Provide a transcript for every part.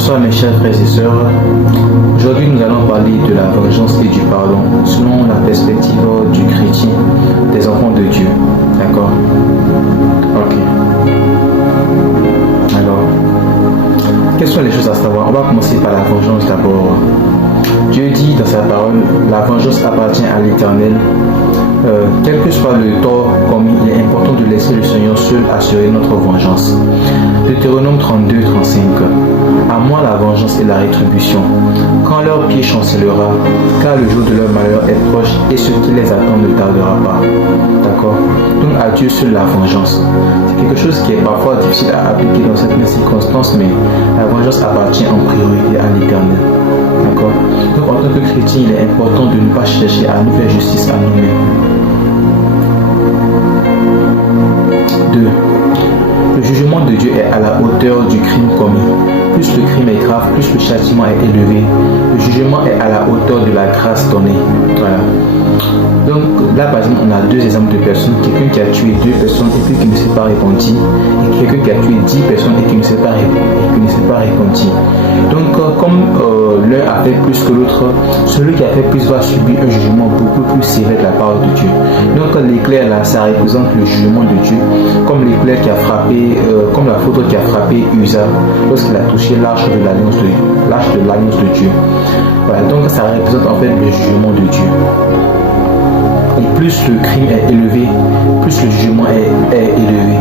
Bonsoir mes chers frères et sœurs. Aujourd'hui nous allons parler de la vengeance et du pardon selon la perspective du chrétien, des enfants de Dieu. D'accord? Ok. Alors, quelles sont les choses à savoir? On va commencer par la vengeance d'abord. Dieu dit dans sa parole, la vengeance appartient à l'Éternel. Quel que soit le tort commis, il est important de laisser le Seigneur seul assurer notre vengeance. Deutéronome 32, 35. À moi la vengeance et la rétribution, quand leur pied chancellera, car le jour de leur malheur est proche et ce qui les attend ne tardera pas. D'accord? Donc à Dieu seul la vengeance. C'est quelque chose qui est parfois difficile à appliquer dans certaines circonstances, mais la vengeance appartient en priorité à l'Éternel. D'accord? Donc en tant que chrétien, il est important de ne pas chercher à nous faire justice à nous-mêmes. 2. Le jugement de Dieu est à la hauteur du crime commis. Plus le crime est grave, plus le châtiment est élevé. Le jugement est à la hauteur de la grâce donnée. Voilà. Donc là, par exemple, on a deux exemples de personnes. Quelqu'un qui a tué 2 personnes et puis qui ne s'est pas repenti. Et quelqu'un qui a tué 10 personnes et qui ne s'est pas repenti. Donc, comme l'un a fait plus que l'autre, celui qui a fait plus va subir un jugement beaucoup plus sévère de la part de Dieu. Donc, l'éclair là, ça représente le jugement de Dieu. Comme l'éclair qui a frappé, comme la foudre qui a frappé Uza lorsqu'il a touché l'arche de l'alliance de Dieu. Voilà, donc ça représente en fait le jugement de Dieu. Et plus le crime est élevé, plus le jugement est élevé.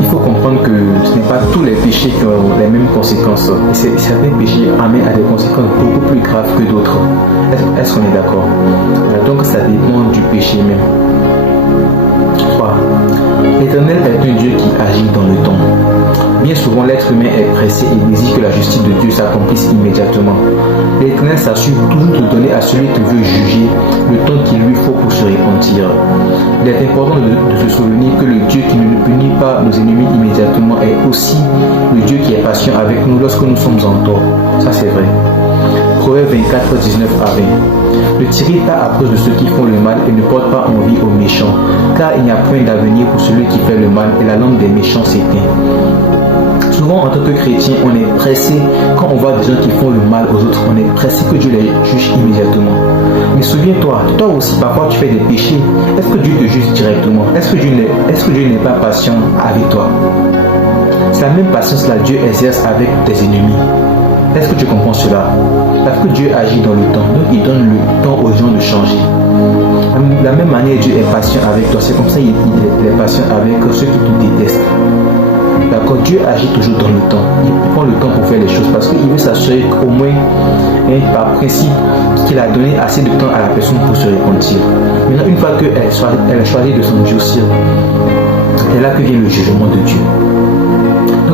Il faut comprendre que ce n'est pas tous les péchés qui ont les mêmes conséquences. Et certains péchés amènent à des conséquences beaucoup plus graves que d'autres. Est-ce qu'on est d'accord? Donc ça dépend du péché même. 3. L'Éternel est un Dieu qui agit dans le temps. Bien souvent, l'être humain est pressé et désire que la justice de Dieu s'accomplisse immédiatement. L'Éternel s'assure toujours de donner à celui qui veut juger le temps qu'il lui faut pour se repentir. Il est important de se souvenir que le Dieu qui ne punit pas nos ennemis immédiatement est aussi le Dieu qui est patient avec nous lorsque nous sommes en tort. Ça, c'est vrai. Proverbe 24, 19 à 20. Ne tirez pas approche de ceux qui font le mal et ne porte pas envie aux méchants, car il n'y a point d'avenir pour celui qui fait le mal et la langue des méchants s'éteint. Souvent, en tant que chrétien, on est pressé, quand on voit des gens qui font le mal aux autres, on est pressé que Dieu les juge immédiatement. Mais souviens-toi, toi aussi, parfois tu fais des péchés. Est-ce que Dieu te juge directement? Est-ce que Dieu n'est pas patient avec toi? C'est la même patience-là Dieu exerce avec tes ennemis. Est-ce que tu comprends cela? Parce que Dieu agit dans le temps, donc il donne le temps aux gens de changer. De la même manière, Dieu est patient avec toi. C'est comme ça qu'il est patient avec ceux qui te détestent. D'accord? Dieu agit toujours dans le temps. Il prend le temps pour faire les choses parce qu'il veut s'assurer qu'au moins, par principe, qu'il a donné assez de temps à la personne pour se repentir. Maintenant, une fois qu'elle a choisi de s'endurcir, c'est là que vient le jugement de Dieu.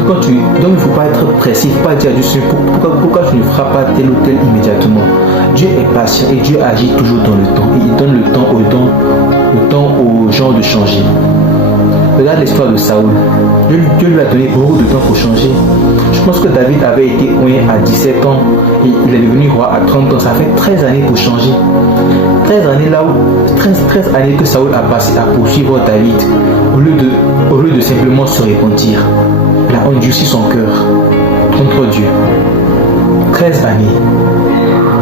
Donc il ne faut pas être pressé, il ne faut pas dire à Dieu pourquoi tu ne feras pas tel ou tel immédiatement. Dieu est patient et Dieu agit toujours dans le temps. Et il donne le temps aux gens de changer. Regarde l'histoire de Saoul. Dieu lui a donné beaucoup de temps pour changer. Je pense que David avait été oint à 17 ans et il est devenu roi à 30 ans. Ça fait 13 années pour changer. 13 années que Saoul a passé à poursuivre David au lieu de simplement se repentir. Il a endurci son cœur contre Dieu. 13 années.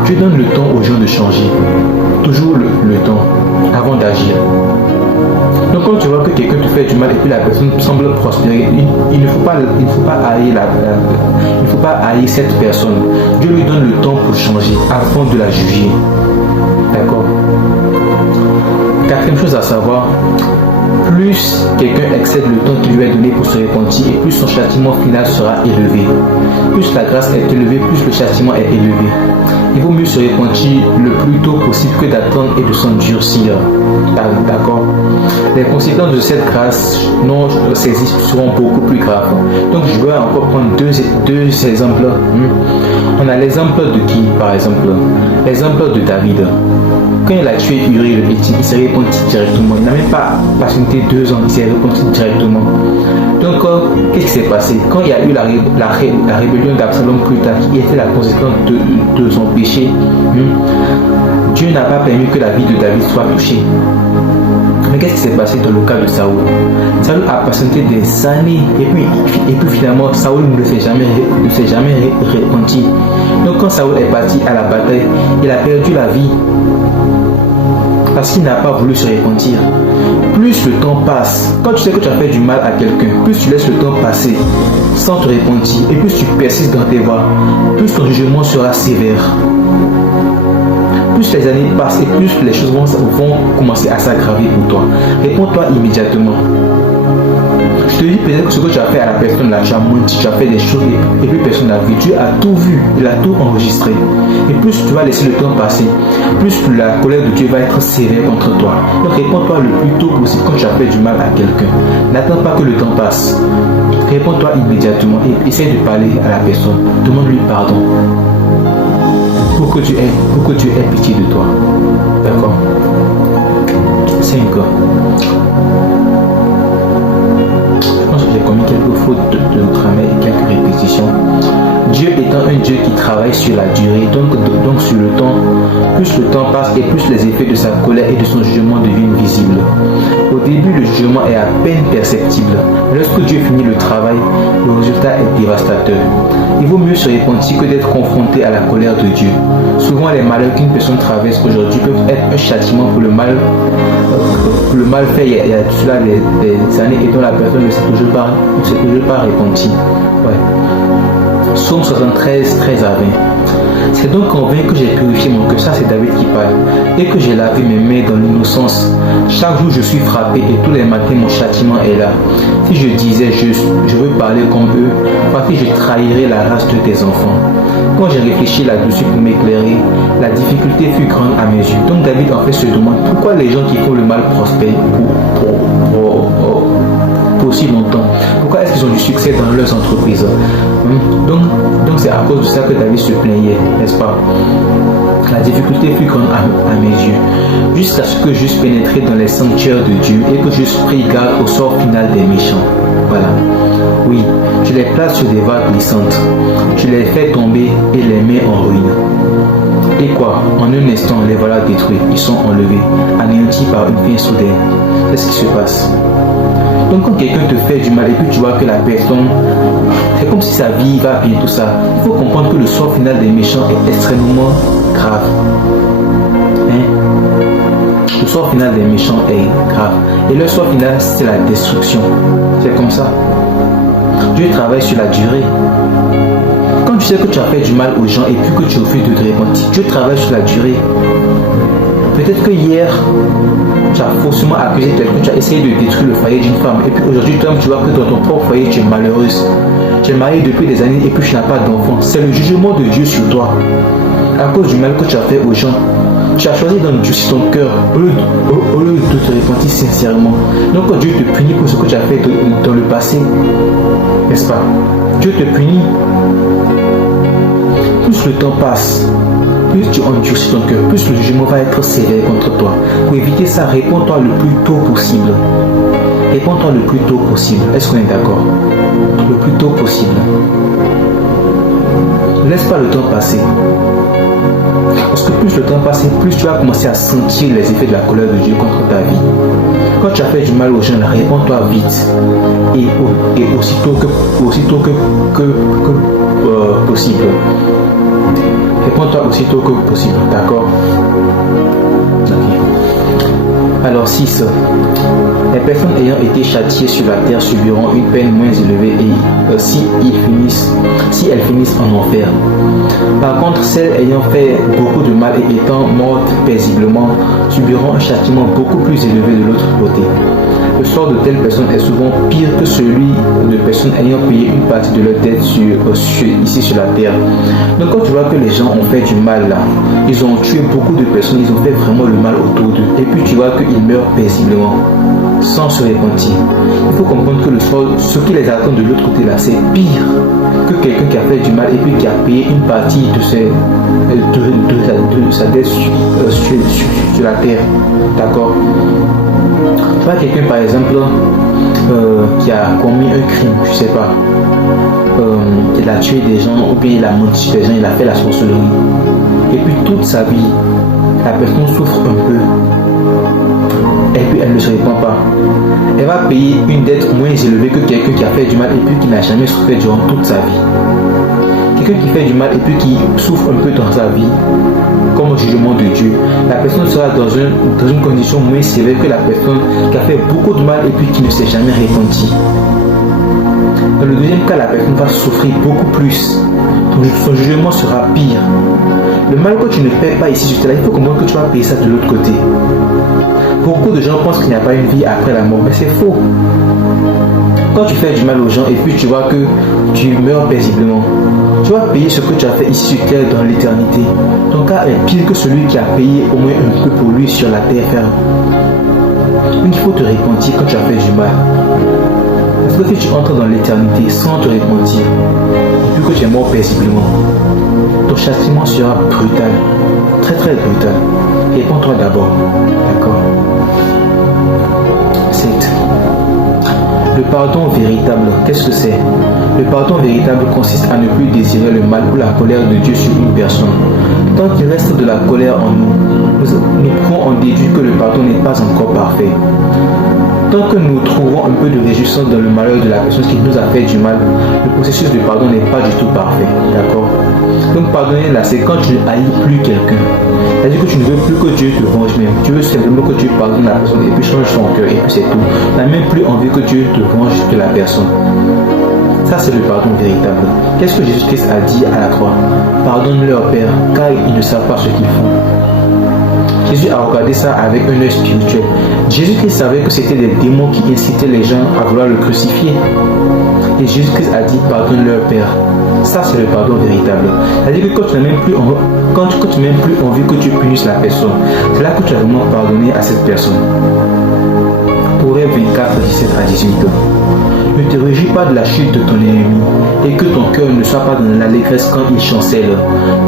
Dieu donne le temps aux gens de changer. Toujours le temps avant d'agir. Donc quand tu vois que quelqu'un te fait du mal et puis la personne semble prospérer, il ne faut pas haïr cette personne. Dieu lui donne le temps pour changer avant de la juger. D'accord? Quatrième chose à savoir, plus quelqu'un excède le temps qui lui est donné pour se repentir et plus son châtiment final sera élevé. Plus la grâce est élevée, plus le châtiment est élevé. Il vaut mieux se repentir le plus tôt possible que d'attendre et de s'endurcir. D'accord? Les conséquences de cette grâce non saisies seront beaucoup plus graves. Donc je vais encore prendre deux exemples. On a l'exemple de qui, par exemple? L'exemple de David. Quand il a tué Uri le Héthite, il s'est repenti directement. Il n'a même pas patienté 2 ans, il s'est repenti directement. Donc, qu'est-ce qui s'est passé? Quand il y a eu la rébellion d'Absalom plus tard, qui était la conséquence de son péché, Dieu n'a pas permis que la vie de David soit touchée. Mais qu'est-ce qui s'est passé dans le cas de Saoul? Saoul a patienté des années et puis finalement Saoul ne s'est jamais repenti. Donc quand Saoul est parti à la bataille, il a perdu la vie parce qu'il n'a pas voulu se repentir. Plus le temps passe, quand tu sais que tu as fait du mal à quelqu'un, plus tu laisses le temps passer sans te repentir et plus tu persistes dans tes voies, plus ton jugement sera sévère. Plus les années passent et plus les choses vont commencer à s'aggraver pour toi. Réponds-toi immédiatement. Je te dis peut-être que ce que tu as fait à la personne là, tu as menti, tu as fait des choses et puis personne n'a vu. Dieu a tout vu, il a tout enregistré. Et plus tu vas laisser le temps passer, plus la colère de Dieu va être sévère contre toi. Donc réponds-toi le plus tôt possible quand tu as fait du mal à quelqu'un. N'attends pas que le temps passe. Réponds-toi immédiatement et essaie de parler à la personne. Demande-lui pardon. Pour que Dieu ait pitié de toi. D'accord? 5. Je pense que j'ai commis quelques fautes de grammaire et quelques répétitions. Dieu étant un Dieu qui travaille sur la durée, donc sur le temps, plus le temps passe et plus les effets de sa colère et de son jugement deviennent visibles. Au début, le jugement est à peine perceptible. Lorsque Dieu finit le travail, le résultat est dévastateur. Il vaut mieux se repentir que d'être confronté à la colère de Dieu. Souvent, les malheurs qu'une personne traverse aujourd'hui peuvent être un châtiment pour le mal fait il y a cela des années et dont la personne ne s'est toujours pas repentie. Ouais. Psaume 73, 13 à 20. C'est donc en vain que j'ai purifié mon cœur, ça c'est David qui parle, et que j'ai lavé mes mains dans l'innocence. Chaque jour je suis frappé et tous les matins mon châtiment est là. Si je disais je veux parler comme eux, parce que je trahirais la race de tes enfants. Quand j'ai réfléchi là-dessus pour m'éclairer, la difficulté fut grande à mes yeux. Donc David en fait se demande pourquoi les gens qui font le mal prospèrent pour aussi longtemps. Pourquoi est-ce qu'ils ont du succès dans leurs entreprises? Donc c'est à cause de ça que David se plaignait, n'est-ce pas? La difficulté fut grande à mes yeux, jusqu'à ce que j'eusse pénétré dans les sanctuaires de Dieu et que j'eusse pris garde au sort final des méchants. Voilà. Oui, je les place sur des vagues glissantes. Je les fais tomber et les mets en ruine. Et quoi? En un instant, les voilà détruits. Ils sont enlevés, anéantis par une fin soudaine. C'est ce qui se passe. Donc quand quelqu'un te fait du mal et puis tu vois que la personne, c'est comme si sa vie va bien, tout ça, il faut comprendre que le sort final des méchants est extrêmement grave. Le sort final des méchants est grave. Et le sort final, c'est la destruction. C'est comme ça. Dieu travaille sur la durée. Quand tu sais que tu as fait du mal aux gens et puis que tu refuses de te repentir, Dieu travaille sur la durée. Peut-être que hier, tu as faussement accusé quelqu'un, tu as essayé de détruire le foyer d'une femme. Et puis aujourd'hui, toi, tu vois que dans ton propre foyer, tu es malheureuse. Tu es mariée depuis des années et puis tu n'as pas d'enfant. C'est le jugement de Dieu sur toi. À cause du mal que tu as fait aux gens. Tu as choisi d'endurcir ton cœur au lieu de te repentir sincèrement. Donc quand Dieu te punit pour ce que tu as fait dans le passé, n'est-ce pas? Dieu te punit. Plus le temps passe, plus tu endurcis ton cœur, plus le jugement va être sévère contre toi. Pour éviter ça, réponds-toi le plus tôt possible. Réponds-toi le plus tôt possible. Est-ce qu'on est d'accord? Le plus tôt possible. Ne laisse pas le temps passer. Parce que plus le temps passe, plus tu vas commencer à sentir les effets de la colère de Dieu contre ta vie. Quand tu as fait du mal aux gens, réponds-toi vite et aussitôt que possible. Réponds-toi aussitôt que possible, d'accord? Okay. Alors 6. Les personnes ayant été châtiées sur la terre subiront une peine moins élevée et si elles finissent en enfer. Par contre, celles ayant fait beaucoup de mal et étant mortes paisiblement subiront un châtiment beaucoup plus élevé de l'autre côté. Le sort de telles personnes est souvent pire que celui de personnes ayant payé une partie de leur dette ici sur la terre. Donc quand tu vois que les gens ont fait du mal là, ils ont tué beaucoup de personnes, ils ont fait vraiment le mal autour d'eux, et puis tu vois qu'ils meurent paisiblement, sans se repentir. Il faut comprendre que ce qui les attend de l'autre côté là, c'est pire que quelqu'un qui a fait du mal et puis qui a payé une partie de sa dette sur la terre. D'accord? Tu vois quelqu'un par exemple qui a commis un crime, je sais pas, il a tué des gens ou bien il a menti sur des gens, il a fait la sorcellerie. Et puis toute sa vie, la personne souffre un peu. et puis elle ne se répand pas. Elle va payer une dette moins élevée que quelqu'un qui a fait du mal et puis qui n'a jamais souffert durant toute sa vie. Quelqu'un qui fait du mal et puis qui souffre un peu dans sa vie, comme au jugement de Dieu, la personne sera dans une condition moins sévère que la personne qui a fait beaucoup de mal et puis qui ne s'est jamais repenti. Dans le deuxième cas, la personne va souffrir beaucoup plus. Son jugement sera pire. Le mal que tu ne paies pas ici, il faut comprendre que tu vas payer ça de l'autre côté. Beaucoup de gens pensent qu'il n'y a pas une vie après la mort, mais c'est faux. Quand tu fais du mal aux gens et puis tu vois que tu meurs paisiblement, tu vas payer ce que tu as fait ici sur terre dans l'éternité. Ton cas est pire que celui qui a payé au moins un peu pour lui sur la terre ferme. Donc il faut te repentir quand tu as fait du mal. Parce que si tu entres dans l'éternité sans te repentir, et puis que tu es mort paisiblement, ton châtiment sera brutal, très très brutal. Réponds-toi d'abord, d'accord? 7. Le pardon véritable, qu'est-ce que c'est? Le pardon véritable consiste à ne plus désirer le mal ou la colère de Dieu sur une personne. Tant qu'il reste de la colère en nous pouvons en déduire que le pardon n'est pas encore parfait. Tant que nous trouvons un peu de réjouissance dans le malheur de la personne qui nous a fait du mal, le processus de pardon n'est pas du tout parfait. D'accord? Donc pardonner là, c'est quand tu ne haïs plus quelqu'un. C'est-à-dire que tu ne veux plus que Dieu te venge même. Tu veux simplement que Dieu pardonne la personne et puis change son cœur et puis c'est tout. Tu n'as même plus envie que Dieu te venge de la personne. Ça c'est le pardon véritable. Qu'est-ce que Jésus-Christ a dit à la croix? Pardonne-leur, Père, car ils ne savent pas ce qu'ils font. Jésus a regardé ça avec un œil spirituel. Jésus-Christ savait que c'était des démons qui incitaient les gens à vouloir le crucifier. Et Jésus-Christ a dit pardonne leur Père. Ça c'est le pardon véritable. C'est-à-dire que quand tu n'as même plus envie que tu punisses la personne, c'est là que tu as vraiment pardonné à cette personne. Proverbe 24, 17 à 18. Ne te réjouis pas de la chute de ton ennemi et que ton cœur ne soit pas dans l'allégresse quand il chancelle,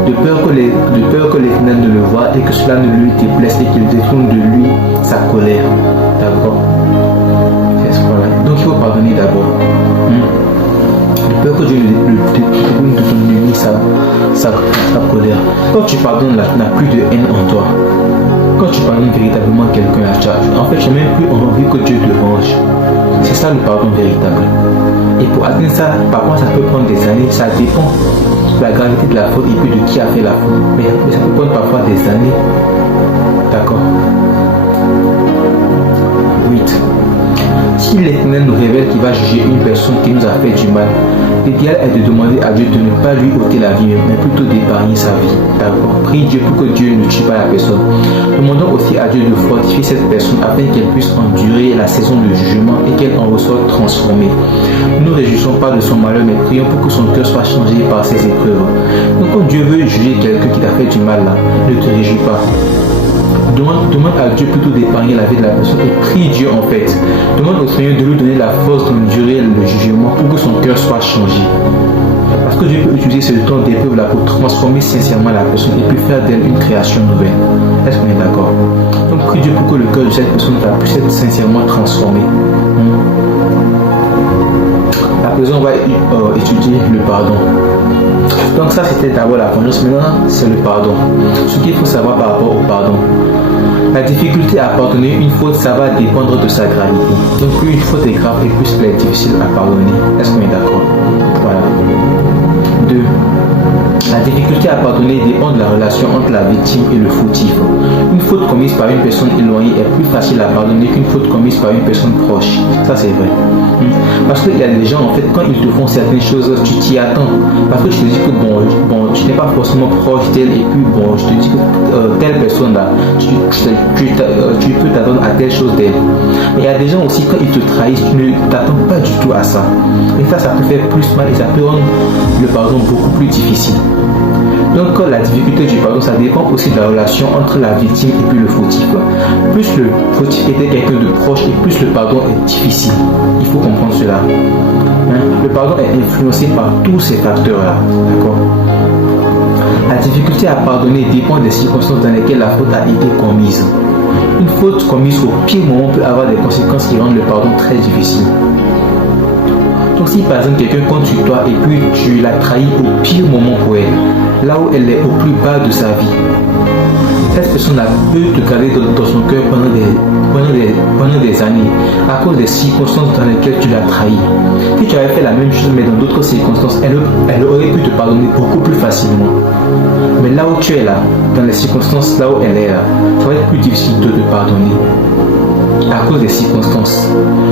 de peur que l'Éternel ne le voie et que cela ne lui déplaise et qu'il détourne de lui sa colère. D'accord? Donc il faut pardonner d'abord. De peur que Dieu ne détourne de ton ennemi sa colère. Quand tu pardonnes là, tu n'as plus de haine en toi. Quand tu pardonnes véritablement quelqu'un à charge, en fait, tu n'as même plus envie que Dieu te venge. C'est ça le pardon véritable. Et pour atteindre ça, parfois ça peut prendre des années, ça dépend de la gravité de la faute et puis de qui a fait la faute. Mais ça peut prendre parfois des années. D'accord? 8. Si l'Éternel nous révèle qu'il va juger une personne qui nous a fait du mal, l'idéal est de demander à Dieu de ne pas lui ôter la vie, mais plutôt d'épargner sa vie. D'accord? Prie Dieu pour que Dieu ne tue pas la personne. Demandons aussi à Dieu de fortifier cette personne afin qu'elle puisse endurer la saison de jugement et qu'elle en ressorte transformée. Ne nous réjouissons pas de son malheur, mais prions pour que son cœur soit changé par ces épreuves. Donc quand Dieu veut juger quelqu'un qui t'a fait du mal là, ne te réjouis pas. Demande à Dieu plutôt d'épargner la vie de la personne et prie Dieu en fait. Demande au Seigneur de lui donner la force d'endurer le jugement pour que son cœur soit changé. Parce que Dieu peut utiliser ce temps d'épreuve là pour transformer sincèrement la personne et puis faire d'elle une création nouvelle. Est-ce qu'on est d'accord? Donc prie Dieu pour que le cœur de cette personne puisse être sincèrement transformé. À présent on va étudier le pardon. Donc ça c'était d'abord la vengeance, maintenant c'est le pardon. Ce qu'il faut savoir par rapport au pardon. La difficulté à pardonner une faute, ça va dépendre de sa gravité. Donc plus une faute est grave et plus elle est difficile à pardonner. Est-ce qu'on est d'accord? Voilà. 2. La difficulté à pardonner dépend de la relation entre la victime et le fautif. Une faute commise par une personne éloignée est plus facile à pardonner qu'une faute commise par une personne proche. Ça c'est vrai. Parce qu'il y a des gens, en fait, quand ils te font certaines choses, tu t'y attends. Parce que tu te dis que bon tu n'es pas forcément proche d'elle et puis bon, je te dis que telle personne là, tu peux t'attendre à telle chose d'elle. Mais il y a des gens aussi, quand ils te trahissent, tu ne t'attends pas du tout à ça. Et ça peut faire plus mal et ça peut rendre le pardon beaucoup plus difficile. Donc la difficulté du pardon, ça dépend aussi de la relation entre la victime et puis le fautif. Plus le fautif était quelqu'un de proche et plus le pardon est difficile. Il faut comprendre cela. Le pardon est influencé par tous ces facteurs-là. D'accord? La difficulté à pardonner dépend des circonstances dans lesquelles la faute a été commise. Une faute commise au pire moment peut avoir des conséquences qui rendent le pardon très difficile. Donc si par exemple quelqu'un compte sur toi et puis tu l'as trahi au pire moment pour elle, là où elle est au plus bas de sa vie, cette personne-là peut te garder dans son cœur pendant des années à cause des circonstances dans lesquelles tu l'as trahi. Si tu avais fait la même chose mais dans d'autres circonstances, elle aurait pu te pardonner beaucoup plus facilement. Mais là où tu es là, dans les circonstances là où elle est là, ça va être plus difficile de te pardonner à cause des circonstances.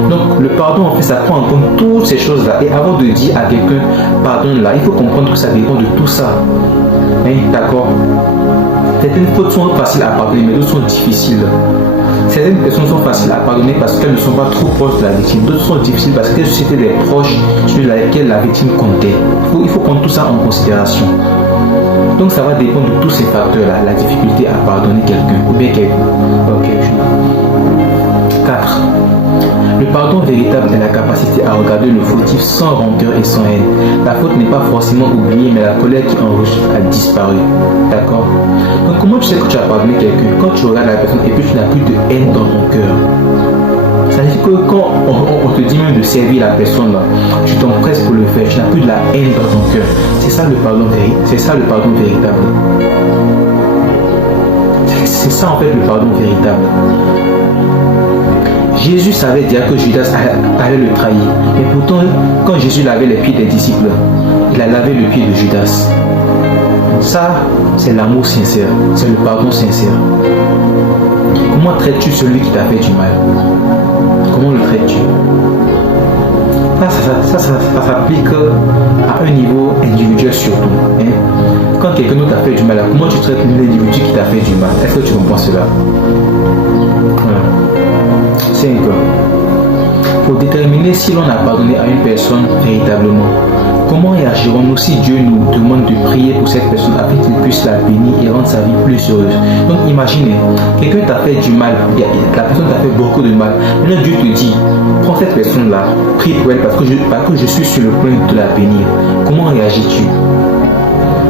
Donc le pardon, en fait, ça prend en compte toutes ces choses-là. Et avant de dire à quelqu'un pardonne-la, il faut comprendre que ça dépend de tout ça. Hein, d'accord? Certaines fautes sont faciles à pardonner, mais d'autres sont difficiles. Certaines personnes sont faciles à pardonner parce qu'elles ne sont pas trop proches de la victime. D'autres sont difficiles parce que c'était des proches sur lesquels la victime comptait. Il faut prendre tout ça en considération. Donc ça va dépendre de tous ces facteurs-là, la difficulté à pardonner quelqu'un ou bien quelqu'un. Ok. 4. Le pardon véritable est la capacité à regarder le fautif sans rancœur et sans haine. La faute n'est pas forcément oubliée, mais la colère qui enregistre a disparu. D'accord? Donc comment tu sais que tu as pardonné quelqu'un? Quand tu regardes la personne et puis tu n'as plus de haine dans ton cœur. Ça veut dire que quand on te dit même de servir la personne là, tu t'empresses pour le faire, tu n'as plus de la haine dans ton cœur. C'est ça le pardon véritable. C'est ça le pardon véritable. C'est ça en fait le pardon véritable. Jésus savait déjà que Judas allait le trahir. Mais pourtant, quand Jésus lavait les pieds des disciples, il a lavé le pied de Judas. Ça, c'est l'amour sincère. C'est le pardon sincère. Comment traites-tu celui qui t'a fait du mal? Comment le traites-tu? Ça s'applique à un niveau individuel surtout. Hein? Quand quelqu'un d'autre t'a fait du mal, comment tu traites l'individu qui t'a fait du mal? Est-ce que tu comprends cela? Voilà. 5. Pour déterminer si l'on a pardonné à une personne véritablement, comment réagirons-nous si Dieu nous demande de prier pour cette personne afin qu'il puisse la bénir et rendre sa vie plus heureuse? Donc imaginez, quelqu'un t'a fait du mal, la personne t'a fait beaucoup de mal. Maintenant Dieu te dit, prends cette personne-là, prie pour elle parce que je suis sur le point de la bénir. Comment réagis-tu?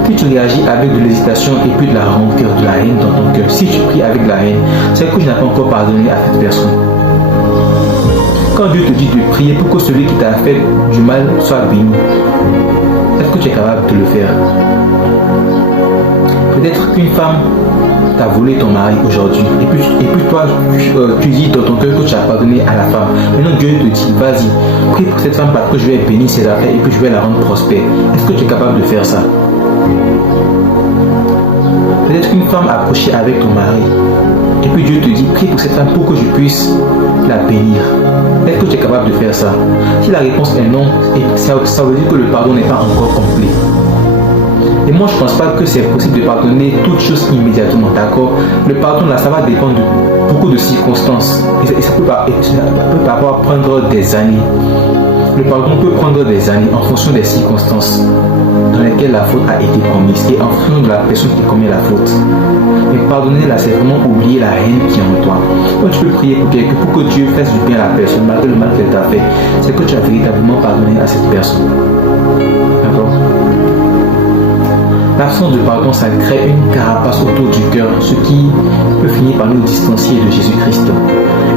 Si tu réagis avec de l'hésitation et puis de la rancœur, de la haine dans ton cœur, si tu pries avec la haine, c'est que tu n'as pas encore pardonné à cette personne. Quand Dieu te dit de prier pour que celui qui t'a fait du mal soit béni, est-ce que tu es capable de le faire? Peut-être qu'une femme t'a volé ton mari aujourd'hui et puis toi tu dis dans ton cœur que tu as pardonné à la femme. Maintenant Dieu te dit vas-y, prie pour cette femme parce que je vais bénir ses affaires et puis je vais la rendre prospère. Est-ce que tu es capable de faire ça? Peut-être qu'une femme a couché avec ton mari et puis Dieu te dit prie pour cette femme pour que je puisse la bénir. Est-ce que tu es capable de faire ça? Si la réponse est non, ça veut dire que le pardon n'est pas encore complet. Et moi je ne pense pas que c'est possible de pardonner toutes choses immédiatement, d'accord? Le pardon là, ça va dépendre de beaucoup de circonstances et ça peut parfois prendre des années. Le pardon peut prendre des années en fonction des circonstances dans lesquelles la faute a été commise et en fonction de la personne qui commet la faute. Mais pardonner là, c'est vraiment oublier la haine qui est en toi. Quand tu peux prier pour quelqu'un, pour que Dieu fasse du bien à la personne, malgré le mal qu'elle t'a fait, c'est que tu as véritablement pardonné à cette personne. D'accord? L'absence de pardon, ça crée une carapace autour du cœur, ce qui peut finir par nous distancier de Jésus-Christ.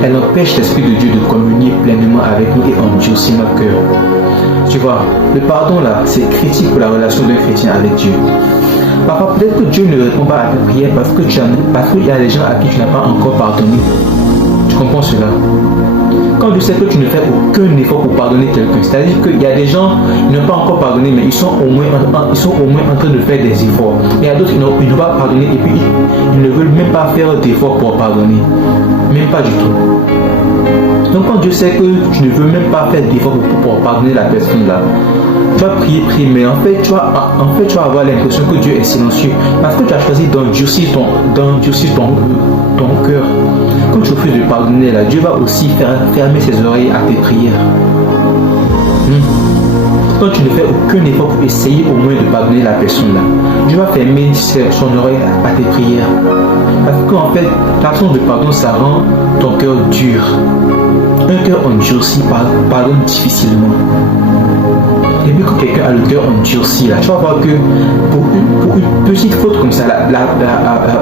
Elle empêche l'Esprit de Dieu de communier pleinement avec nous et endurcir notre cœur. Tu vois, le pardon là, c'est critique pour la relation d'un chrétien avec Dieu. Parfois, peut-être que Dieu ne répond pas à tes prières parce qu'il y a des gens à qui tu n'as pas encore pardonné. Tu comprends cela? Quand Dieu sait que tu ne fais aucun effort pour pardonner quelqu'un, c'est-à-dire qu'il y a des gens qui n'ont pas encore pardonné, mais ils sont au moins en train de faire des efforts. Et il y a d'autres qui n'ont pas pardonné et puis ils ne veulent même pas faire d'efforts pour pardonner. Même pas du tout. Donc quand Dieu sait que tu ne veux même pas faire d'efforts pour pardonner la personne là, tu vas prier, mais en fait tu vas avoir l'impression que Dieu est silencieux parce que tu as choisi d'endurcir ton cœur. Quand tu refuses de pardonner là, Dieu va aussi fermer ses oreilles à tes prières. Quand tu ne fais aucun effort pour essayer au moins de pardonner la personne là, Dieu va fermer son oreille à tes prières. Parce qu'en fait, l'absence de pardon, ça rend ton cœur dur. Un cœur endurci pardonne difficilement. Et puis quand quelqu'un a le cœur endurci, là, tu vas voir que pour une petite faute comme ça, la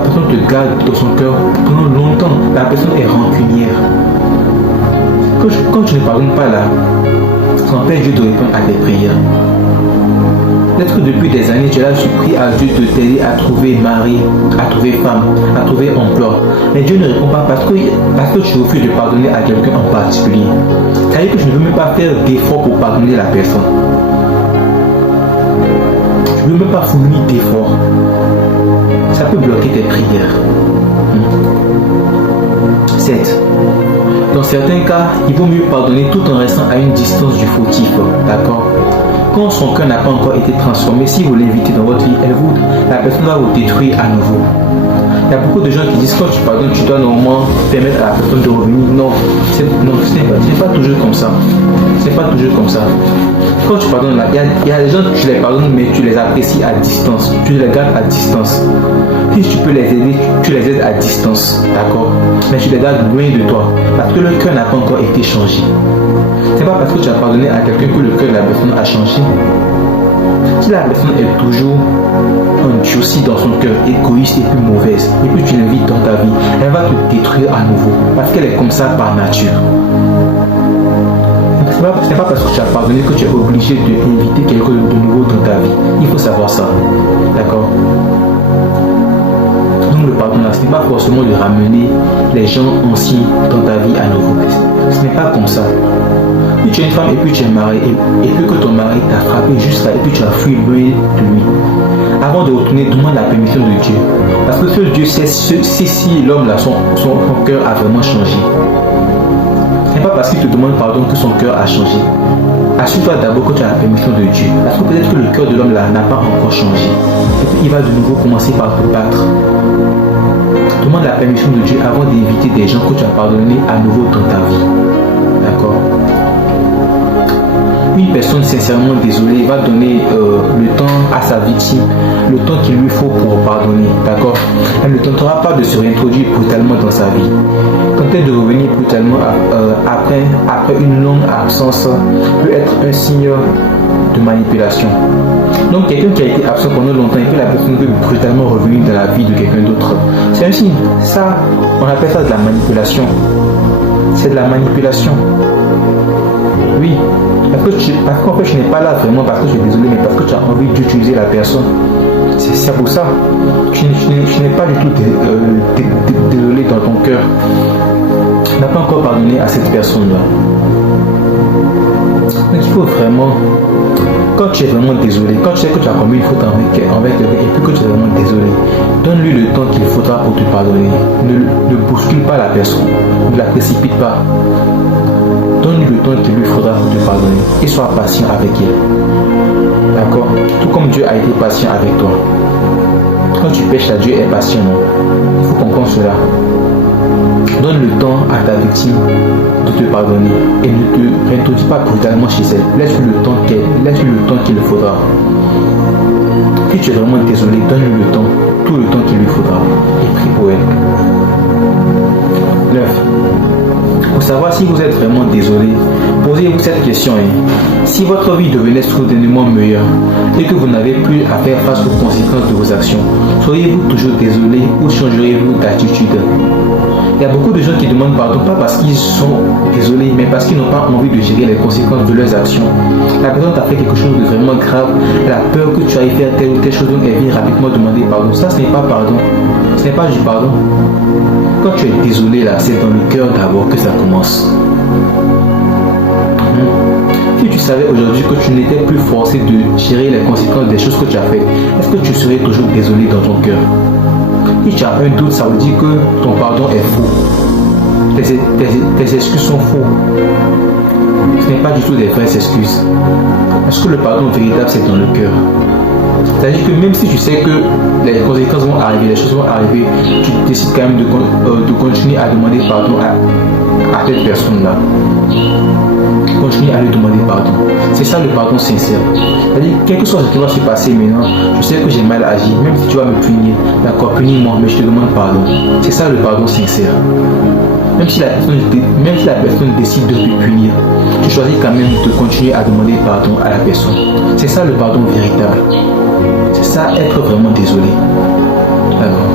personne te garde dans son cœur pendant longtemps. La personne est rancunière. Quand tu ne pardonnes pas là, ça empêche Dieu de répondre à tes prières. Peut-être que depuis des années, tu as suppris à Dieu de t'aider à trouver mari, à trouver femme, à trouver emploi. Mais Dieu ne répond pas parce que tu refuses de pardonner à quelqu'un en particulier. C'est-à-dire que je ne veux même pas faire d'effort pour pardonner la personne. Je ne veux même pas fournir d'efforts. Ça peut bloquer tes prières. 7. Dans certains cas, il vaut mieux pardonner tout en restant à une distance du fautif. D'accord? Quand son cœur n'a pas encore été transformé, si vous l'invitez dans votre vie, la personne va vous détruire à nouveau. Il y a beaucoup de gens qui disent que quand tu pardonnes, tu dois normalement permettre à la personne de revenir. Non, ce n'est pas toujours comme ça. Ce n'est pas toujours comme ça. Quand tu pardonnes, il y a des gens que tu les pardonnes, mais tu les apprécies à distance. Tu les gardes à distance. Si tu peux les aider, tu les aides à distance. D'accord? Mais tu les gardes loin de toi. Parce que le cœur n'a pas encore été changé. Ce n'est pas parce que tu as pardonné à quelqu'un que le cœur de la personne a changé. Si la personne est toujours endurcie dans son cœur, égoïste et puis mauvaise, et puis tu l'invites dans ta vie, elle va te détruire à nouveau. Parce qu'elle est comme ça par nature. Ce n'est pas parce que tu as pardonné que tu es obligé d'inviter quelqu'un de nouveau dans ta vie. Il faut savoir ça. D'accord? Donc le pardon là, ce n'est pas forcément de ramener les gens anciens dans ta vie à nouveau. Ce n'est pas comme ça. Si tu es une femme et puis tu es mariée et puis que ton mari t'a frappé juste là et puis tu as fui loin de lui, avant de retourner, demande la permission de Dieu. Parce que seul Dieu sait si l'homme là, son cœur a vraiment changé. Ce n'est pas parce qu'il te demande pardon que son cœur a changé. Assure-toi d'abord que tu as la permission de Dieu. Parce que peut-être que le cœur de l'homme là n'a pas encore changé. Et puis il va de nouveau commencer par te battre. Demande la permission de Dieu avant d'éviter des gens que tu as pardonnés à nouveau dans ta vie. D'accord? Une personne sincèrement désolée va donner le temps à sa victime, le temps qu'il lui faut pour pardonner, d'accord? Elle ne tentera pas de se réintroduire brutalement dans sa vie. Tenter de revenir brutalement après une longue absence peut être un signe de manipulation. Donc quelqu'un qui a été absent pendant longtemps et que la personne veut brutalement revenir dans la vie de quelqu'un d'autre, c'est un signe. Ça, on appelle ça de la manipulation. C'est de la manipulation. Oui, parce qu'en fait je n'ai pas là vraiment parce que je suis désolé, mais parce que tu as envie d'utiliser la personne. C'est pour ça. Tu n'es pas du tout désolé dans ton cœur. Tu n'as pas encore pardonné à cette personne-là. Donc il faut vraiment, quand tu es vraiment désolé, quand tu sais que tu as commis une faute avec quelqu'un et puis que tu es vraiment désolé, donne-lui le temps qu'il faudra pour te pardonner. Ne bouscule pas la personne, ne la précipite pas. Donne-lui le temps qu'il lui faudra pour te pardonner et sois patient avec elle. D'accord? Tout comme Dieu a été patient avec toi. Quand tu pêches, Dieu est patient. Il faut comprendre cela. Donne le temps à ta victime de te pardonner et ne te réintroduis pas brutalement chez elle. Laisse-lui le temps qu'il faudra. Si tu es vraiment désolé, donne-lui le temps, tout le temps qu'il lui faudra et prie pour elle. 9. Pour savoir si vous êtes vraiment désolé, posez-vous cette question. Si votre vie devenait soudainement meilleure et que vous n'avez plus à faire face aux conséquences de vos actions, seriez-vous toujours désolé ou changeriez-vous d'attitude? Il y a beaucoup de gens qui demandent pardon, pas parce qu'ils sont désolés, mais parce qu'ils n'ont pas envie de gérer les conséquences de leurs actions. La personne t'a fait quelque chose de vraiment grave, elle a peur que tu ailles faire telle ou telle chose, donc elle vient rapidement demander pardon. Ça, ce n'est pas pardon. Ce n'est pas du pardon. Quand tu es désolé, là, c'est dans le cœur d'abord que ça commence. Si tu savais aujourd'hui que tu n'étais plus forcé de gérer les conséquences des choses que tu as faites, est-ce que tu serais toujours désolé dans ton cœur? Si tu as un doute, ça veut dire que ton pardon est faux. Tes excuses sont faux. Ce n'est pas du tout des vraies excuses. Parce que le pardon véritable, c'est dans le cœur. C'est-à-dire que même si tu sais que les conséquences vont arriver, les choses vont arriver, tu décides quand même de continuer à demander pardon à cette personne-là. Continue à lui demander pardon. C'est ça le pardon sincère. C'est-à-dire, quel que soit ce qui va se passer maintenant, je sais que j'ai mal agi, même si tu vas me punir, d'accord, punis-moi, mais je te demande pardon. C'est ça le pardon sincère. Même si la personne décide de te punir, tu choisis quand même de continuer à demander pardon à la personne. C'est ça le pardon véritable. C'est ça, être vraiment désolé. Alors,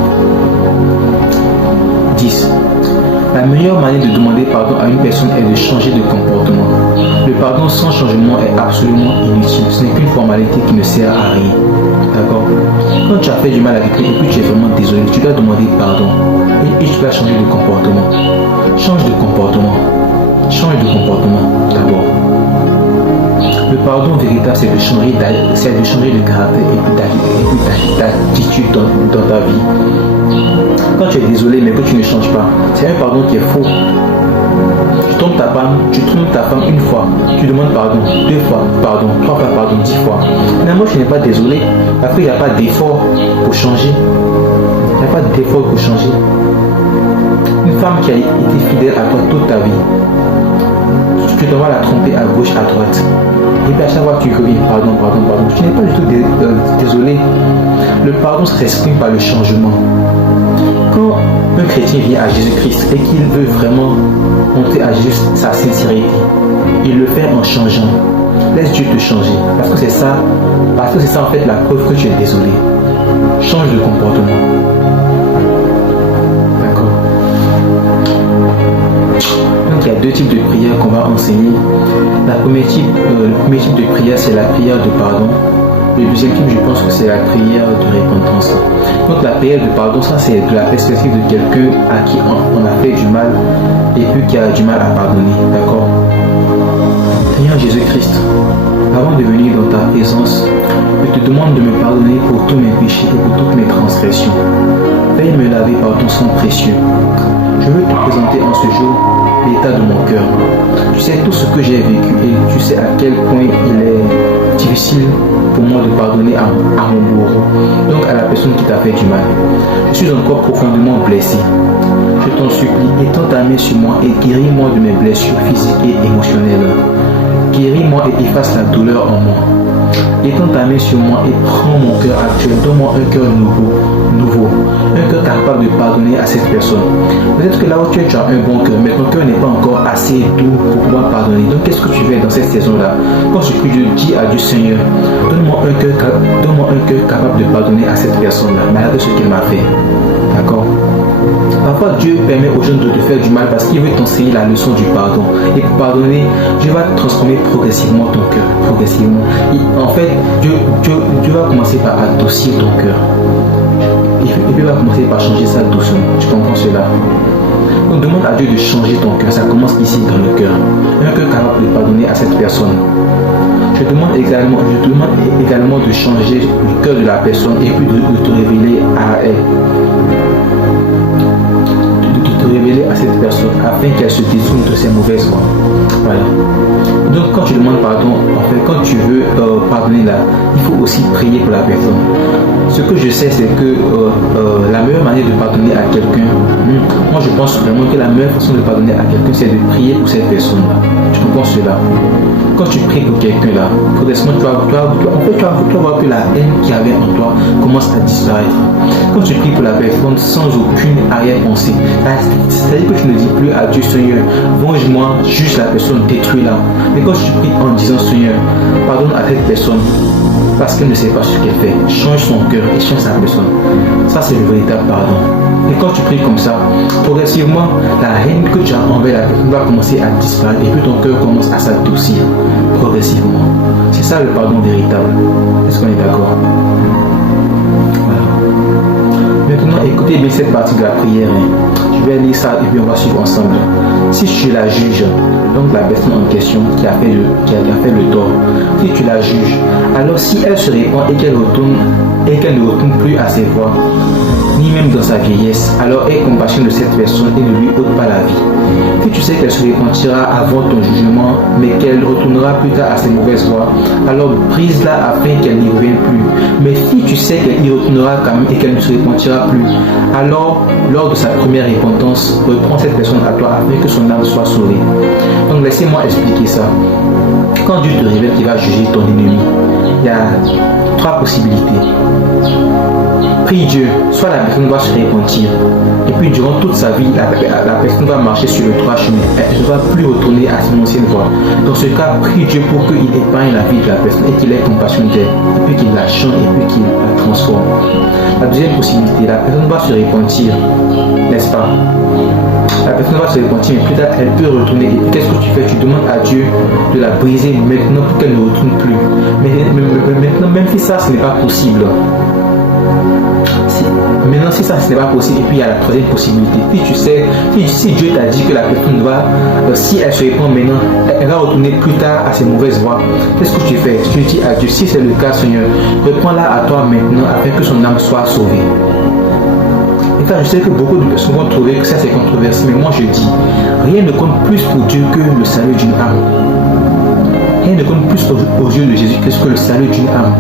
10. La meilleure manière de demander pardon à une personne est de changer de comportement. Le pardon sans changement est absolument inutile. Ce n'est qu'une formalité qui ne sert à rien. D'accord? Quand tu as fait du mal à quelqu'un et puis tu es vraiment désolé, tu dois demander pardon. Et tu dois changer de comportement. Change de comportement. Change de comportement d'abord. Le pardon véritable, c'est de changer de caractère et puis d'attitude dans ta vie. Quand tu es désolé mais que tu ne changes pas, c'est un pardon qui est faux. Tu trompes ta femme une fois, tu demandes pardon, 2 fois, pardon, 3 fois, pardon, 10 fois. Finalement, tu n'es pas désolé, parce qu'il n'y a pas d'effort pour changer. Il n'y a pas d'effort pour changer. Une femme qui a été fidèle à toi toute ta vie, tu dois la tromper à gauche, à droite. Et puis à chaque fois tu reviens, pardon. Tu n'es pas du tout désolé. Le pardon s'exprime par le changement. Quand un chrétien vient à Jésus-Christ et qu'il veut vraiment montrer à Jésus sa sincérité, il le fait en changeant. Laisse Dieu te changer. Parce que c'est ça en fait la preuve que tu es désolé. Change de comportement. D'accord. Donc il y a 2 types de prières qu'on va enseigner. Le premier type de prière, c'est la prière de pardon. Le deuxième type, je pense que c'est la prière de repentance. Donc la prière de pardon, ça c'est de la perspective de quelqu'un à qui on a fait du mal et puis qui a du mal à pardonner. D'accord? Seigneur Jésus-Christ, avant de venir dans ta présence, je te demande de me pardonner pour tous mes péchés et pour toutes mes transgressions. Veuille me laver par ton sang précieux. Je veux te présenter en ce jour l'état de mon cœur. Tu sais tout ce que j'ai vécu et tu sais à quel point il est difficile pour moi de pardonner à mon bourreau, donc à la personne qui t'a fait du mal. Je suis encore profondément blessé. Je t'en supplie, étends ta main sur moi et guéris-moi de mes blessures physiques et émotionnelles. Guéris-moi et efface la douleur en moi. Étends ta main sur moi et prends mon cœur actuel. Donne-moi un cœur nouveau, un cœur capable de pardonner à cette personne. Peut-être que là où tu es, tu as un bon cœur, mais ton cœur n'est pas encore assez doux pour pouvoir pardonner. Donc qu'est-ce que tu fais dans cette saison-là? Quand tu pries, je dis à Dieu, Seigneur, donne-moi un cœur capable de pardonner à cette personne-là, malgré ce qu'elle m'a fait. D'accord? Parfois, Dieu permet aux gens de te faire du mal parce qu'il veut t'enseigner la leçon du pardon. Et pour pardonner, Dieu va transformer progressivement ton cœur. Progressivement. Et en fait, Dieu va commencer par adoucir ton cœur. Et puis va commencer par changer ça doucement. Tu comprends cela? Donc demande à Dieu de changer ton cœur. Ça commence ici dans le cœur. Un cœur capable de pardonner à cette personne. Je demande également de changer le cœur de la personne et puis de te révéler à elle. Révéler à cette personne afin qu'elle se détourne de ses mauvaises voies. Voilà. Donc quand tu demandes pardon, en fait, quand tu veux pardonner là, il faut aussi prier pour la personne. Ce que je sais, c'est que la meilleure manière de pardonner à quelqu'un, moi je pense vraiment que la meilleure façon de pardonner à quelqu'un, c'est de prier pour cette personne-là. Tu comprends cela? Quand tu pries pour quelqu'un là, progressivement tu vas voir que la haine qu'il y avait en toi commence à disparaître. Quand tu pries pour la personne sans aucune arrière-pensée, c'est-à-dire que tu ne dis plus à Dieu, Seigneur, venge-moi, juge la personne, détruis-la. Mais quand tu pries en disant, Seigneur, pardonne à cette personne parce qu'elle ne sait pas ce qu'elle fait, change son cœur et change sa personne. Ça, c'est le véritable pardon. Et quand tu pries comme ça, progressivement, la haine que tu as envers la personne va commencer à disparaître et puis ton cœur commence à s'adoucir progressivement. C'est ça le pardon véritable. Est-ce qu'on est d'accord? Maintenant, écoutez bien cette partie de la prière. Je vais lire ça et puis on va suivre ensemble. Si tu la juges, donc la personne en question qui a fait le tort, si tu la juges, alors si elle se répand et qu'elle ne retourne plus à ses voies, ni même dans sa vieillesse, alors aie compassion de cette personne et ne lui ôte pas la vie. Si tu sais qu'elle se repentira avant ton jugement, mais qu'elle retournera plus tard à ses mauvaises voies, alors brise-la afin qu'elle n'y revienne plus. Mais si tu sais qu'elle y retournera quand même et qu'elle ne se repentira plus, alors lors de sa première repentance, reprends cette personne à toi afin que son âme soit sauvée. Donc laissez-moi expliquer ça. Quand Dieu te révèle qu'il va juger ton ennemi, il y a 3 possibilités. Prie Dieu, soit la personne va se repentir, et puis durant toute sa vie, la personne va marcher sur le droit chemin, elle ne va plus retourner à son ancienne voie. Dans ce cas, prie Dieu pour qu'il épargne la vie de la personne et qu'il ait compassion d'elle, et puis qu'il la change et puis qu'il la transforme. La deuxième possibilité, la personne va se repentir, n'est-ce pas? La personne va se repentir, mais plus tard, elle peut retourner. Et qu'est-ce que tu fais? Tu demandes à Dieu de la briser maintenant pour qu'elle ne retourne plus. Mais maintenant, même si ça, ce n'est pas possible. Maintenant, si ça, ce n'est pas possible, et puis il y a la troisième possibilité. Puis tu sais, si Dieu t'a dit que la personne va, si elle se répand maintenant, elle va retourner plus tard à ses mauvaises voies. Qu'est-ce que tu fais? Tu dis à Dieu, si c'est le cas, Seigneur, reprends-la à toi maintenant afin que son âme soit sauvée. Et quand je sais que beaucoup de personnes vont trouver que ça c'est controversé, mais moi je dis, rien ne compte plus pour Dieu que le salut d'une âme. Rien ne compte plus aux yeux de Jésus-Christ que le salut d'une âme.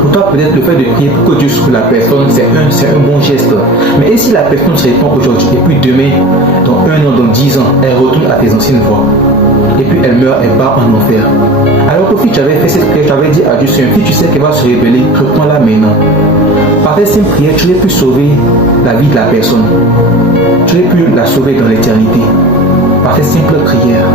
Pour toi, peut-être le fait de prier pour que Dieu sauve la personne, c'est un bon geste. Mais et si la personne se répand aujourd'hui, et puis demain, dans 1 an, dans 10 ans, elle retourne à tes anciennes voies, et puis elle meurt, elle part en enfer. Alors que si tu avais fait cette prière, tu avais dit à Dieu, Seigneur, si tu sais qu'elle va se révéler, reprends-la maintenant. Par cette simple prière, tu aurais pu sauver la vie de la personne. Tu aurais pu la sauver dans l'éternité. Par cette simple prière.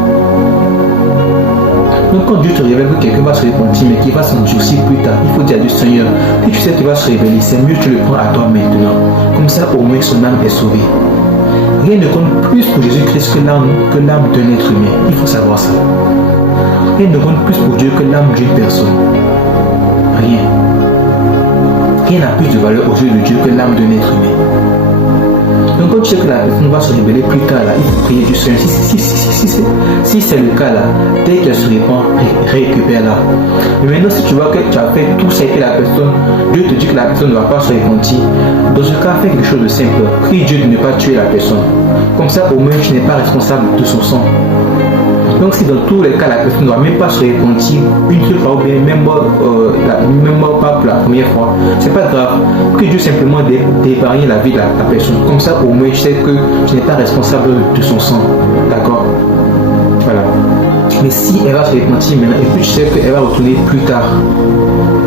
Donc quand Dieu te révèle que quelqu'un va se repentir mais qu'il va s'endurcir plus tard, il faut dire à Dieu, Seigneur, si tu sais qu'il va se révéler, c'est mieux que tu le prends à toi maintenant. Comme ça, au moins, son âme est sauvée. Rien ne compte plus pour Jésus-Christ que l'âme d'un être humain. Il faut savoir ça. Rien ne compte plus pour Dieu que l'âme d'une personne. Rien. Rien n'a plus de valeur aux yeux de Dieu que l'âme d'un être humain. Donc quand tu sais que la personne va se révéler plus tard, là, il faut prier du Seigneur. Si c'est le cas là, dès qu'elle se répand, récupère-la. Mais maintenant, si tu vois que tu as fait tout ça et que la personne, Dieu te dit que la personne ne va pas se repentir, dans ce cas, fais quelque chose de simple. Prie Dieu de ne pas tuer la personne. Comme ça, au moins, tu n'es pas responsable de son sang. Donc si dans tous les cas la personne ne va même pas se repentir une seule fois ou bien même pas pour la première fois, c'est pas grave. Que Dieu simplement d'épargner la vie de la personne. Comme ça au moins tu sais que tu n'es pas responsable de son sang. D'accord? Voilà. Mais si elle va se repentir maintenant et puis tu sais qu'elle va retourner plus tard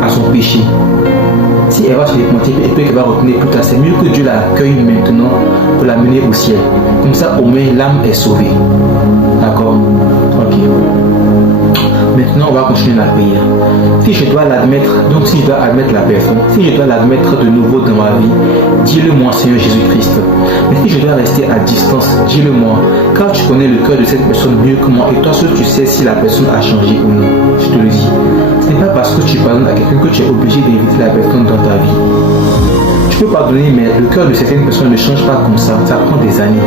à son péché. Si elle va se repentir et puis qu'elle va retourner plus tard, c'est mieux que Dieu l'accueille maintenant pour la mener au ciel. Comme ça au moins l'âme est sauvée. D'accord? Ok. Maintenant, on va continuer la prière. Si je dois l'admettre, donc si je dois admettre la personne, si je dois l'admettre de nouveau dans ma vie, dis-le moi, Seigneur Jésus-Christ. Mais si je dois rester à distance, dis-le moi, car tu connais le cœur de cette personne mieux que moi et toi seul tu sais si la personne a changé ou non. Je te le dis. Ce n'est pas parce que tu pardonnes à quelqu'un que tu es obligé d'éviter la personne dans ta vie. Tu peux pardonner, mais le cœur de certaines personnes ne change pas comme ça prend des années.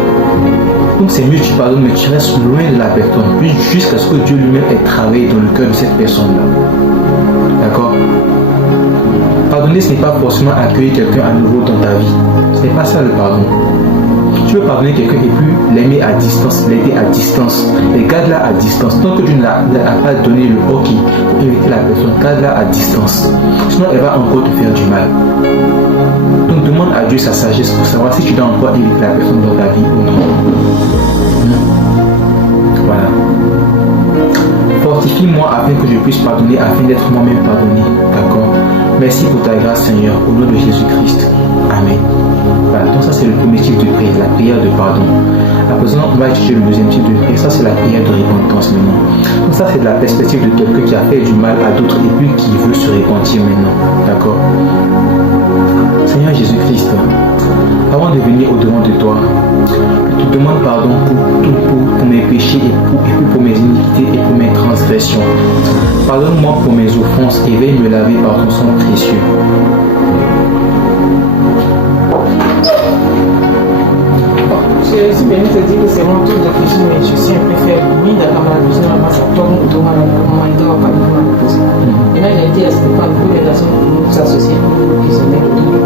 Donc c'est mieux que tu pardonnes, mais tu restes loin de la personne, jusqu'à ce que Dieu lui-même ait travaillé dans le cœur de cette personne-là. D'accord? Pardonner, ce n'est pas forcément accueillir quelqu'un à nouveau dans ta vie. Ce n'est pas ça le pardon. Tu peux pardonner quelqu'un et puis l'aimer à distance, l'aider à distance, et garde-la à distance. Tant que tu ne l'as pas donné le OK pour éviter la personne, garde-la à distance. Sinon, elle va encore te faire du mal. Donc demande à Dieu sa sagesse pour savoir si tu dois encore éviter la personne dans ta vie ou non. Voilà. Fortifie-moi afin que je puisse pardonner, afin d'être moi-même pardonné. D'accord? Merci pour ta grâce, Seigneur, au nom de Jésus-Christ. Amen. Voilà. Donc ça c'est le premier type de prière, la prière de pardon. À présent, on va étudier le deuxième type de prière. Ça c'est la prière de repentance maintenant. Donc ça c'est de la perspective de quelqu'un qui a fait du mal à d'autres et puis qui veut se repentir maintenant. D'accord? Seigneur Jésus-Christ, avant de venir au-devant de toi, je te demande pardon pour mes péchés et pour mes iniquités et pour mes transgressions. Pardonne-moi pour mes offenses et veuille me laver par ton sang précieux. Jésus béni te dit que c'est mon tour de péché, mais je suis un peu faible. Oui, d'accord, ma vie, ma ça tombe autour de moi, il doit pas me poser. Et là, j'ai dit à Stéphane que les nations pour nous associer, pour qu'ils se mettent tout.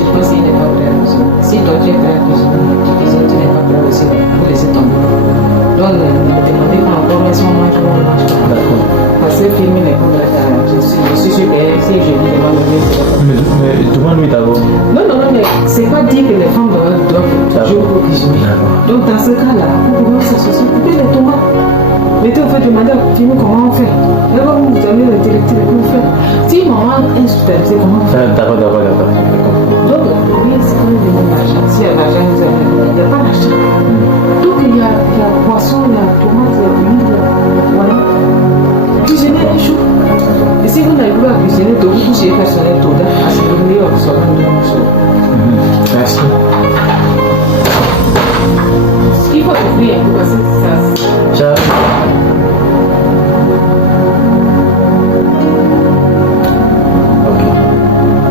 Je pense qu'il n'est pas prêt à raison. Si toi tu es prêt à raison, tu n'es pas prêt aussi, pour laisser tomber. Donc, ne me demandez pas encore, mais si on mange ou on ne mange pas. Parce que filmer les comptes là, je suis sûr que si je lui demande de Mais demande-lui d'abord. Non, mais c'est pas dire que les femmes doivent toujours pour cuisiner. Donc dans ce cas-là, vous pouvez s'associer, coupez les tomates. Mettez au fait de manière continue comment on fait. Là, vous donner le directeur de comment faire. Si maman est supervisée, comment faire. D'accord. Donc, oui, c'est quand même de l'argent. Si l'argent nous a donné, il n'y a pas d'argent. Donc il y a poisson, il y a tomate, il y a l'huile, voilà. Cuisiner un jour. Et si vous n'avez pas à cuisiner, kukushie personnel toda asingumio kusoma ndomuso. Merci. Ce qu'il faut t'ouvrir pour passer ça. J'arrive. Ok.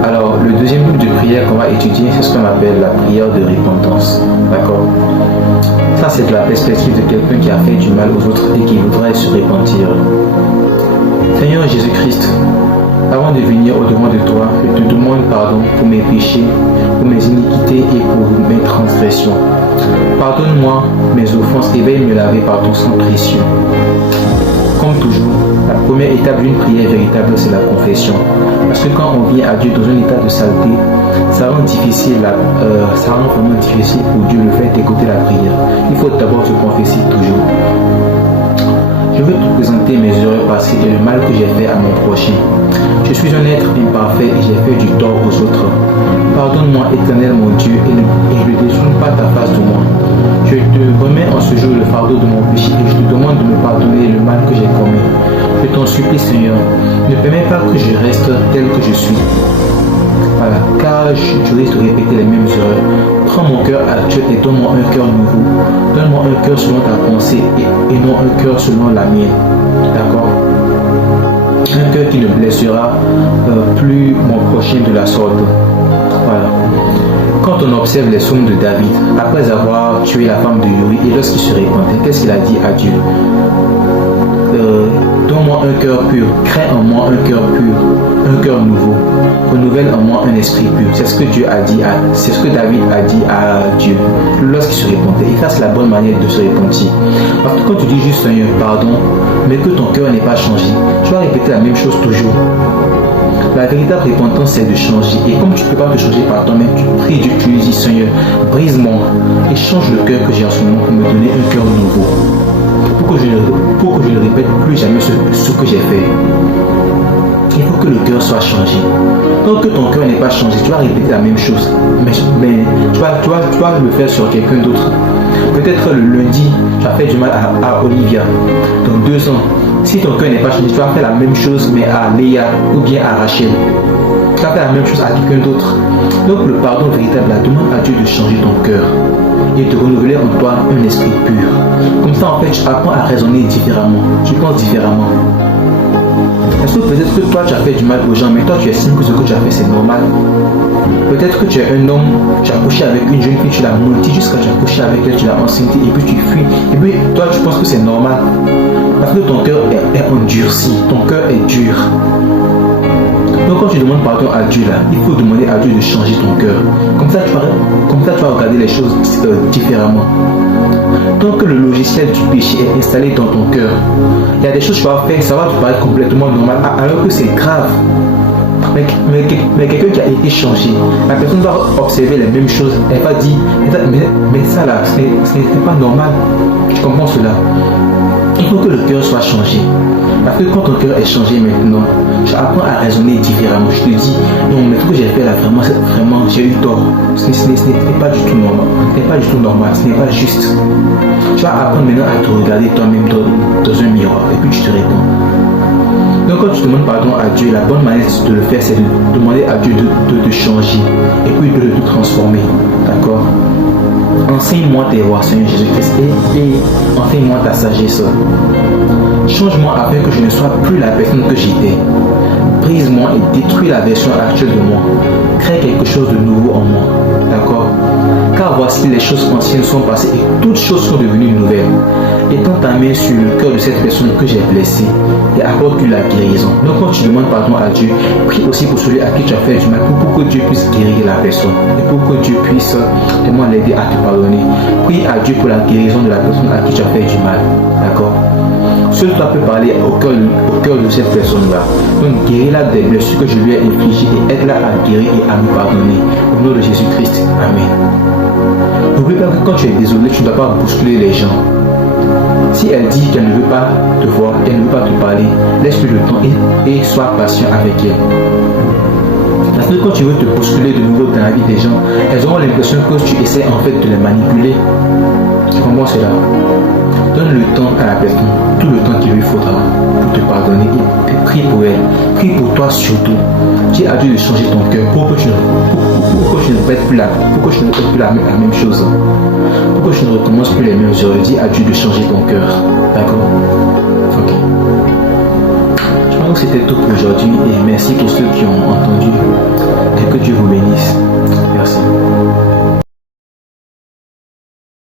Alors, le deuxième groupe de prière qu'on va étudier, c'est ce qu'on appelle la prière de repentance. D'accord? Ça, c'est de la perspective de quelqu'un qui a fait du mal aux autres et qui voudrait se repentir. Seigneur Jésus-Christ, avant de venir au-devant de toi, je te demande pardon pour mes péchés, pour mes iniquités et pour mes transgressions. Pardonne-moi mes offenses et veuille me laver par ton sang précieux. Comme toujours, la première étape d'une prière véritable, c'est la confession. Parce que quand on vient à Dieu dans un état de saleté, ça rend vraiment difficile pour Dieu le fait d'écouter la prière. Il faut d'abord se confesser toujours. Je veux te présenter mes erreurs passées et le mal que j'ai fait à mon prochain. Je suis un être imparfait et j'ai fait du tort aux autres. Pardonne-moi, Éternel mon Dieu, et ne détourne pas ta face de moi. Je te remets en ce jour le fardeau de mon péché et je te demande de me pardonner le mal que j'ai commis. Je t'en supplie, Seigneur, ne permets pas que je reste tel que je suis. Voilà, car je risque de répéter les mêmes erreurs. Prends mon cœur actuel et donne-moi un cœur nouveau. Donne-moi un cœur selon ta pensée et non un cœur selon la mienne. D'accord? Un cœur qui ne blessera plus mon prochain de la sorte. Voilà. Quand on observe les psaumes de David, après avoir tué la femme de Uri et lorsqu'il se repentait, qu'est-ce qu'il a dit à Dieu? Donne-moi un cœur pur, crée en moi un cœur pur, un cœur nouveau, renouvelle en moi un esprit pur. C'est ce que Dieu a dit, c'est ce que David a dit à Dieu lorsqu'il se repentait. Et ça, c'est la bonne manière de se repentir. Parce que quand tu dis juste Seigneur, pardon, mais que ton cœur n'est pas changé, tu vas répéter la même chose toujours. La véritable repentance, c'est de changer. Et comme tu ne peux pas te changer par toi-même, tu pries Dieu, tu lui dis Seigneur, brise-moi et change le cœur que j'ai en ce moment pour me donner un cœur nouveau. Pour que je ne répète plus jamais ce que j'ai fait. Il faut que le cœur soit changé. Tant que ton cœur n'est pas changé, tu vas répéter la même chose. Mais tu vas le faire sur quelqu'un d'autre. Peut-être le lundi, tu as fait du mal à Olivia. Dans 2 ans, si ton cœur n'est pas changé, tu vas faire la même chose mais à Léa ou bien à Rachel. Tu vas faire la même chose à quelqu'un d'autre. Donc le pardon véritable, demande à Dieu de changer ton cœur et de renouveler en toi un esprit pur. Comme ça, en fait, tu apprends à raisonner différemment. Tu penses différemment. Est-ce que peut-être que toi, tu as fait du mal aux gens, mais toi, tu estimes que ce que tu as fait, c'est normal? Peut-être que tu es un homme, tu as couché avec une jeune fille, tu l'as menti jusqu'à tu as couché avec elle, tu l'as enceinte et puis tu fuis. Et puis, toi, tu penses que c'est normal. Parce que ton cœur est endurci, ton cœur est dur. Donc quand tu demandes pardon à Dieu là, il faut demander à Dieu de changer ton cœur. Comme ça tu vas regarder les choses différemment. Tant que le logiciel du péché est installé dans ton cœur, il y a des choses que tu vas faire, ça va te paraître complètement normal, alors que c'est grave. Mais quelqu'un qui a été changé, la personne va observer les mêmes choses, elle va dire, mais ça là, ce n'est pas normal. Tu comprends cela? Il faut que le cœur soit changé. Parce que quand ton cœur est changé maintenant, tu apprends à raisonner différemment. Je te dis, non, mais ce que j'ai fait là, vraiment, j'ai eu tort. Ce n'est pas du tout normal. Ce n'est pas du tout normal. Ce n'est pas juste. Tu vas apprendre maintenant à te regarder toi-même dans un miroir et puis tu te réponds. Donc quand tu demandes pardon à Dieu, la bonne manière de le faire, c'est de demander à Dieu de te changer et puis de te transformer. D'accord? Enseigne-moi tes voies, Seigneur Jésus-Christ, et enseigne-moi ta sagesse. Change-moi afin que je ne sois plus la personne que j'étais. Brise-moi et détruis la version actuelle de moi. Crée quelque chose de nouveau en moi. D'accord? Car voici les choses anciennes sont passées et toutes choses sont devenues nouvelles. Étends ta main sur le cœur de cette personne que j'ai blessée et accorde-lui la guérison. Donc quand tu demandes pardon à Dieu, prie aussi pour celui à qui tu as fait du mal, pour que Dieu puisse guérir la personne et pour que Dieu puisse vraiment l'aider à te pardonner. Prie à Dieu pour la guérison de la personne à qui tu as fait du mal. D'accord? Seul toi peux parler au cœur de cette personne-là. Donc guéris-la des blessures que je lui ai infligées et aide-la à guérir et à me pardonner. Au nom de Jésus-Christ. Amen. N'oublie pas que quand tu es désolé, tu ne dois pas bousculer les gens. Si elle dit qu'elle ne veut pas te voir, elle ne veut pas te parler, laisse-lui le temps et sois patient avec elle. Parce que quand tu veux te bousculer de nouveau dans la vie des gens, elles auront l'impression que tu essaies en fait de les manipuler. Comment cela? Donne le temps à la personne, tout le temps qu'il lui faudra pour te pardonner. pardonner. Et prie pour elle. Prie pour toi surtout. Dis à Dieu de changer ton cœur. Pourquoi tu ne répètes plus la même chose? Pourquoi tu ne recommences plus les mêmes erreurs? Dis à Dieu de changer ton cœur. D'accord? Ok. Je pense que c'était tout pour aujourd'hui et merci pour ceux qui ont entendu. Et que Dieu vous bénisse. Merci.